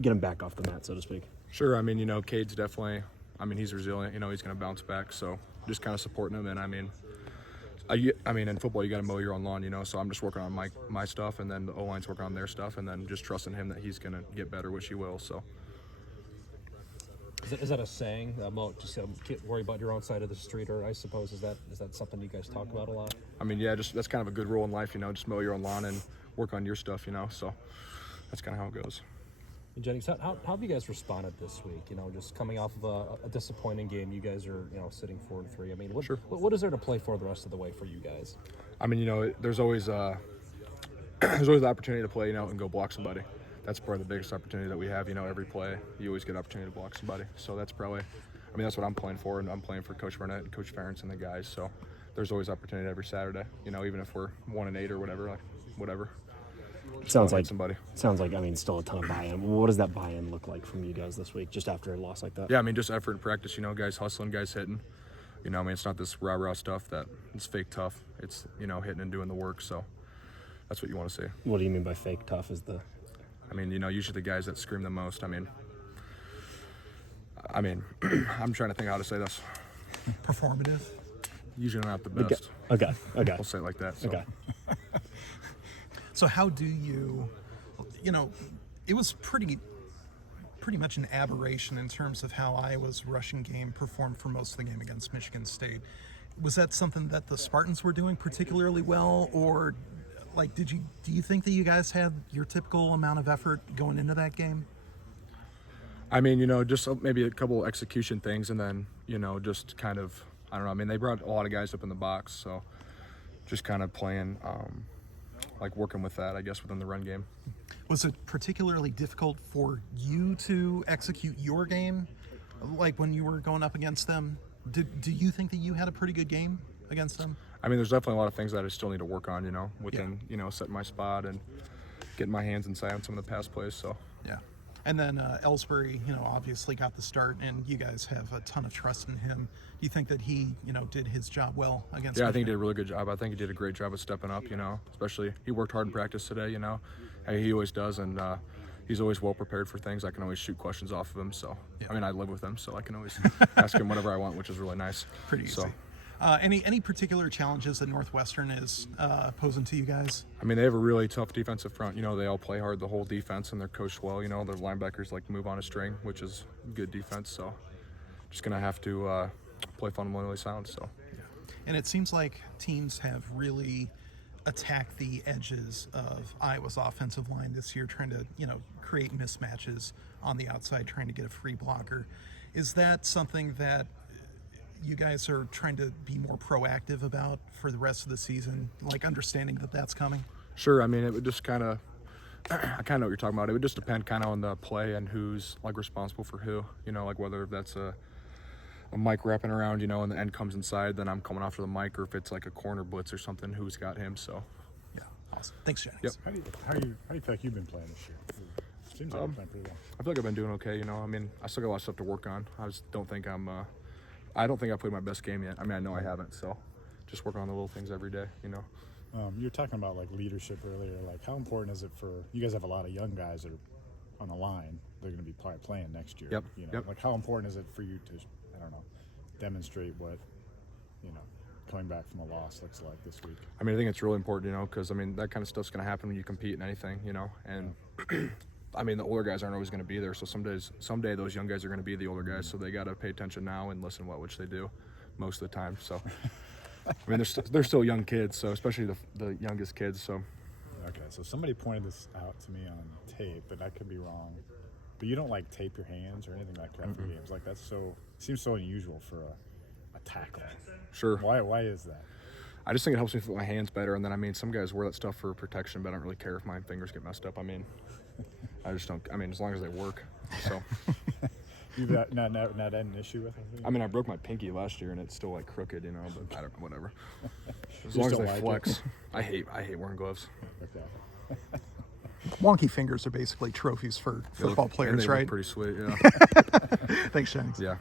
get him back off the mat, so to speak? Sure. I mean, Cade's definitely, he's resilient. He's going to bounce back. So just kind of supporting him. And in football, you got to mow your own lawn, so I'm just working on my stuff, and then the O-line's working on their stuff, and then just trusting him that he's going to get better, which he will. So. Is that a saying about just worry about your own side of the street, or I suppose is that something you guys talk about a lot? Just that's kind of a good rule in life, just mow your own lawn and work on your stuff, so that's kind of how it goes. And Jennings, how have you guys responded this week? Just coming off of a disappointing game, you guys are sitting 4-3. What is there to play for the rest of the way for you guys? There's always the opportunity to play, and go block somebody. That's probably the biggest opportunity that we have. Every play, you always get an opportunity to block somebody. So that's probably, that's what I'm playing for, and I'm playing for Coach Burnett and Coach Ferentz and the guys. So there's always opportunity every Saturday. Even if we're 1-8 or whatever. Sounds like still a ton of buy-in. What does that buy-in look like from you guys this week, just after a loss like that? Yeah, just effort and practice. Guys hustling, guys hitting. It's not this rah-rah stuff that it's fake tough. It's hitting and doing the work. So that's what you want to see. What do you mean by fake tough? Usually the guys that scream the most. I'm trying to think how to say this. Performative. Usually not the best. Okay. We'll say it like that. So. Okay. So how do you, it was pretty much an aberration in terms of how Iowa's rushing game performed for most of the game against Michigan State. Was that something that the Spartans were doing particularly well, or do you think that you guys had your typical amount of effort going into that game? Just maybe a couple execution things, and then, just kind of, I don't know. They brought a lot of guys up in the box, so just kind of playing, working with that, I guess, within the run game. Was it particularly difficult for you to execute your game, when you were going up against them? Do you think that you had a pretty good game against them? There's definitely a lot of things that I still need to work on, within, setting my spot and getting my hands inside on some of the pass plays, so. Yeah. And then Ellsbury, obviously got the start, and you guys have a ton of trust in him. Do you think that he, did his job well against Yeah, Michigan? I think he did a really good job. I think he did a great job of stepping up, especially he worked hard in practice today, He always does, and he's always well prepared for things. I can always shoot questions off of him, so. Yeah. I live with him, so I can always ask him whatever I want, which is really nice. Pretty easy. So. Any particular challenges that Northwestern is posing to you guys? They have a really tough defensive front. They all play hard, the whole defense, and they're coached well. Their linebackers move on a string, which is good defense. So just going to have to play fundamentally sound. So. Yeah. And it seems like teams have really attacked the edges of Iowa's offensive line this year, trying to, create mismatches on the outside, trying to get a free blocker. Is that something that you guys are trying to be more proactive about for the rest of the season, understanding that that's coming? Sure. It would just kind of, I kind of know what you're talking about. It would just depend kind of on the play and who's responsible for who, whether that's a mic wrapping around, and the end comes inside, then I'm coming after the mic, or if it's a corner blitz or something, who's got him. So yeah, awesome. Thanks, Jennings. Yep. How do you feel like you've been playing this year? It seems like you're playing pretty well. I feel like I've been doing okay. I still got a lot of stuff to work on. I just don't think I don't think I played my best game yet. I know I haven't, so just working on the little things every day, You were talking about leadership earlier. How important is it for you guys? Have a lot of young guys that are on the line. They're going to be probably playing next year. Yep. Yep. How important is it for you to, demonstrate what, coming back from a loss looks like this week? I think it's really important, because that kind of stuff's going to happen when you compete in anything, and. The older guys aren't always going to be there, so someday those young guys are going to be the older guys, so they got to pay attention now and listen which they do most of the time. So, they're still young kids, so especially the youngest kids. So, okay, so somebody pointed this out to me on tape, and I could be wrong, but you don't tape your hands or anything like that for games. That's seems so unusual for a tackle. Sure. Why is that? I just think it helps me feel my hands better, and then some guys wear that stuff for protection, but I don't really care if my fingers get messed up. I just don't. As long as they work. So. You've not had an issue with it? I broke my pinky last year, and it's still crooked, but I don't know, whatever. As long as they flex. I hate wearing gloves. Okay. Wonky fingers are basically trophies for football players, they right? look pretty sweet, yeah. Thanks, Jennings. Yeah.